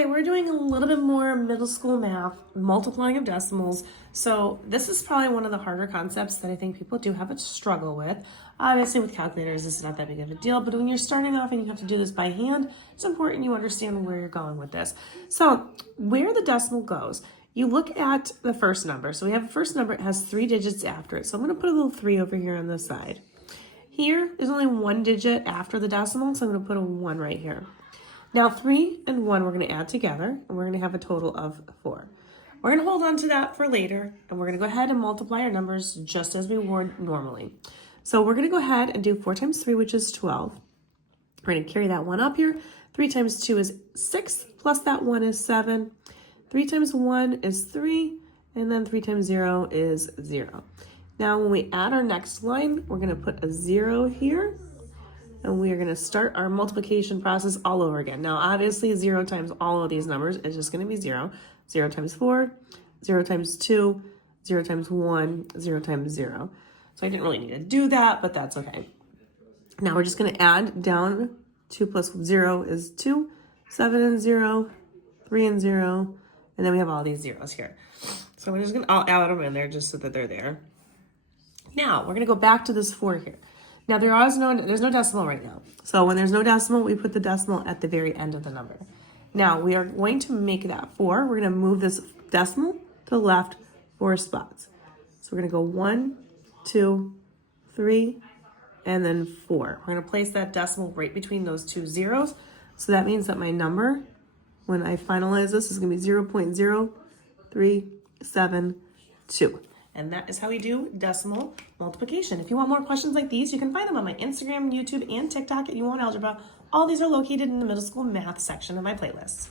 right, we're doing a little bit more middle school math, multiplying of decimals. So this is probably one of the harder concepts that I think people do have a struggle with. Obviously with calculators, this is not that big of a deal, but when you're starting off and you have to do this by hand, it's important you understand where you're going with this. So where the decimal goes, you look at the first number. So we have a first number, it has 3 digits after it. So I'm gonna put a little 3 over here on this side. Here, there's only 1 digit after the decimal, so I'm gonna put a 1 right here. Now 3 and 1 we're going to add together, and we're going to have a total of 4. We're going to hold on to that for later, and we're going to go ahead and multiply our numbers just as we would normally. So we're going to go ahead and do 4 times 3, which is 12. We're going to carry that 1 up here. 3 times 2 is 6, plus that 1 is 7. 3 times 1 is 3, and then 3 times 0 is 0. Now when we add our next line, we're going to put a 0 here. And we are going to start our multiplication process all over again. Now, obviously, 0 times all of these numbers is just going to be 0. 0 times 4, 0 times 2, 0 times 1, 0 times 0. So I didn't really need to do that, but that's okay. Now we're just going to add down 2 plus 0 is 2, 7 and 0, 3 and 0, and then we have all these zeros here. So we're just going to, I'll add them in there just so that they're there. Now, we're going to go back to this 4 here. Now there's no decimal right now. So when there's no decimal, we put the decimal at the very end of the number. Now we are going to make that 4. We're going to move this decimal to the left 4 spots. So we're going to go 1, 2, 3, and then 4. We're going to place that decimal right between those 2 zeros. So that means that my number, when I finalize this, is going to be 0.0372. And that is how we do decimal multiplication. If you want more questions like these, you can find them on my Instagram, YouTube, and TikTok at YouWantAlgebra. All these are located in the middle school math section of my playlists.